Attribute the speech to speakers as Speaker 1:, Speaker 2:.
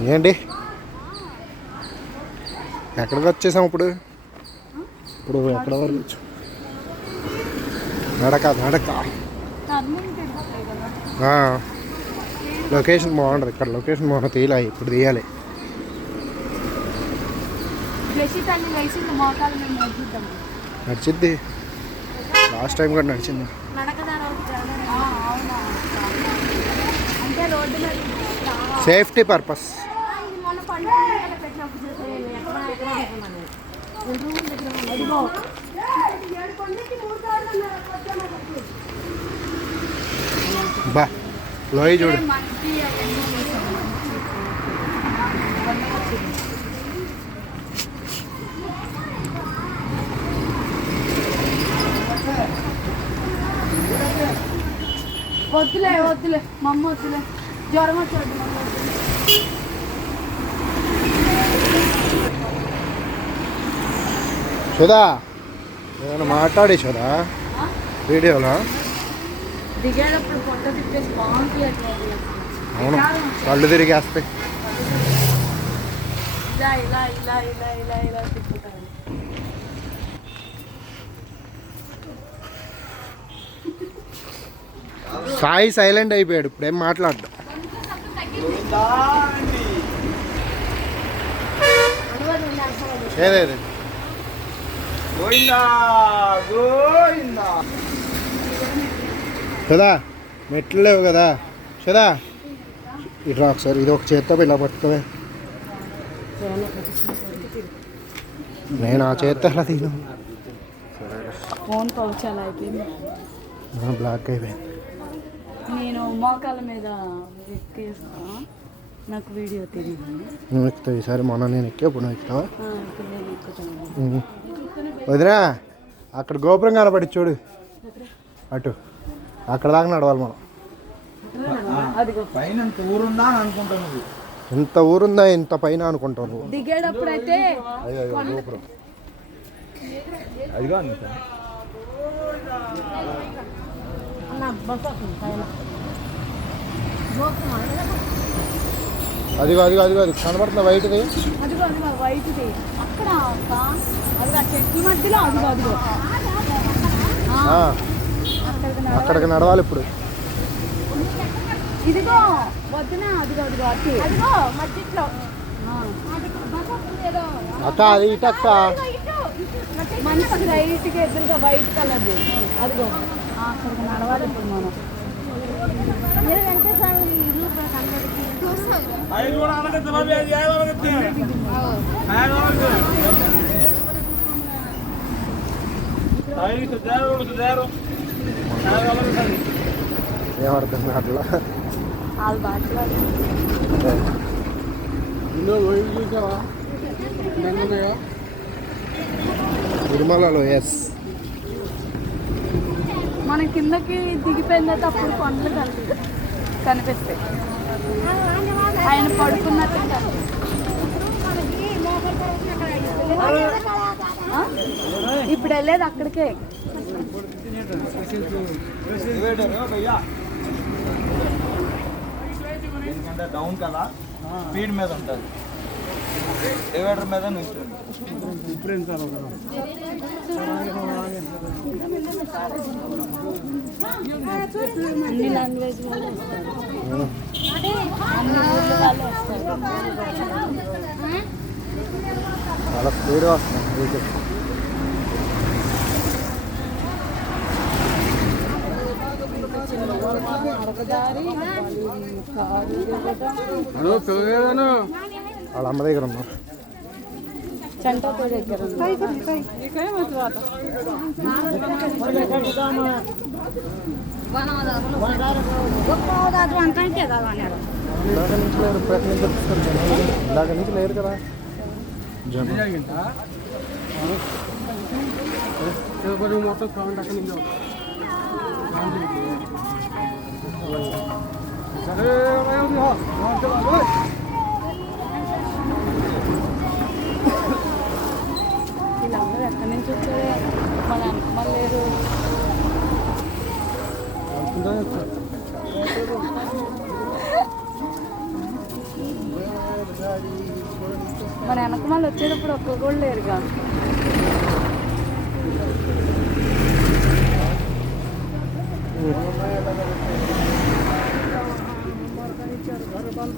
Speaker 1: ఏంటి? ఎక్కడికి వచ్చేసాం ఇప్పుడు? ఇప్పుడు ఎక్కడ వరకు వచ్చాం? నడక నడక లొకేషన్ బాగుంటుంది. ఇక్కడ లొకేషన్ బాగుంటుంది. తీయాలి. ఇప్పుడు తీయాలి.
Speaker 2: నడుచుద్దాం.
Speaker 1: లాస్ట్ టైం కూడా నడిచింది.
Speaker 2: అంటే రోడ్డు మీద చాలా-
Speaker 1: సేఫ్టీ పర్పస్ బా లోయ చూడు.
Speaker 2: వద్దులే వద్దులే. మా అమ్మ వద్దులే. జ్వరం వచ్చాడు.
Speaker 1: సుధా ఏదైనా మాట్లాడే సుధా? వీడియోలో.
Speaker 2: దిగేటప్పుడు పొట్ట తిప్పేసి బాగుంటుంది
Speaker 1: అవును కళ్ళు తిరిగేస్తాయి
Speaker 2: ఇలా ఇలా ఇలా ఇలా ఇలా ఇలా తిప్పుతారు.
Speaker 1: సాయి సైలెంట్ అయిపోయాడు ఇప్పుడేం మాట్లాడ్డు. ఏదేది కదా మెట్లు లేవు కదా. కదా ఇట్లా ఒకసారి ఇది ఒక చేత్తో ఇలా పట్టుకోవే. నేను ఆ చేత్తో అలా తీను?
Speaker 2: ఫోన్
Speaker 1: బ్లాక్ అయిపోయింది.
Speaker 2: నేను మోకాల మీద ఎక్కేస్తా. నాకు వీడియో తెలియదు
Speaker 1: నువ్వు ఎక్కుతావు ఈసారి మొన్న నేను ఎక్కి ఇప్పుడు నువ్వు ఎక్కుతావా? ఉమ్. వదినా అక్కడ గోపురం కనపడి చూడు. అటు అక్కడ దాకా నడవాలి మనం.
Speaker 2: అదిగో.
Speaker 3: పైన ఇంత ఊరుందా అని అనుకుంటాను నువ్వు.
Speaker 1: ఇంత ఊరుందా ఇంత పైన అనుకుంటావు నువ్వు.
Speaker 2: దిగేటప్పుడు అయితే
Speaker 1: అయ్యో అయ్యో గోపురం.
Speaker 3: అదిగా అనుకుంటా
Speaker 1: అదిగో అదిగో అదిగో అది కనబడుతుంది వైట్ది
Speaker 2: అదిగో అదిగో వైట్ది? అక్కడ అదిగో చెట్టు మధ్యలో అదిగో అదిగో అక్కడికి
Speaker 1: నడవాలి ఇప్పుడు.
Speaker 2: ఇదిగో వద్దున అదిగో అదిగో అట్టి అదిగో మధ్యలో
Speaker 1: అక్క అది ఇటు అక్క.
Speaker 2: మంచి లైట్గా ఎదురుగా వైట్ కలర్ది. అదిగో. అక్కడికి నడవాలి ఇప్పుడు మనం. మీరు వెంకటేశ్వర ఇల్లు అందరికీ
Speaker 3: ఐదు కూడా అనగచ్చు బాబీ అది ఐదు
Speaker 2: మన కిందకి దిగిపోయిన తర్వాత అప్పుడు కొండలు కలిపి కనిపిస్తాయి. ఆయన పడుకున్నట్టు ఇప్పుడు వెళ్ళేది అక్కడికే.
Speaker 3: డౌన్ కదా స్పీడ్ మీద ఉంటుంది. డివైడర్ మీద నుంచి
Speaker 2: అన్ని లాంగ్వేజ్ వాళ్ళు వస్తారు అన్ని ఊర్ల వాళ్ళు వస్తారు
Speaker 1: చాలా స్పీడ్ వస్తుంది
Speaker 2: కారు దిగటం.
Speaker 1: వాళ్ళ అమ్మ దగ్గర ఉన్నారు
Speaker 2: చంటతో దగ్గర ఉంది.
Speaker 1: ఇలాగ నుంచి లేరు ఇప్పటి నుంచి వస్తారు జనాలు. ఇలాగ నుంచి
Speaker 2: లేరు మన వెనక మళ్ళీ వచ్చేటప్పుడు ఒక్కరు కూడా లేరుగా.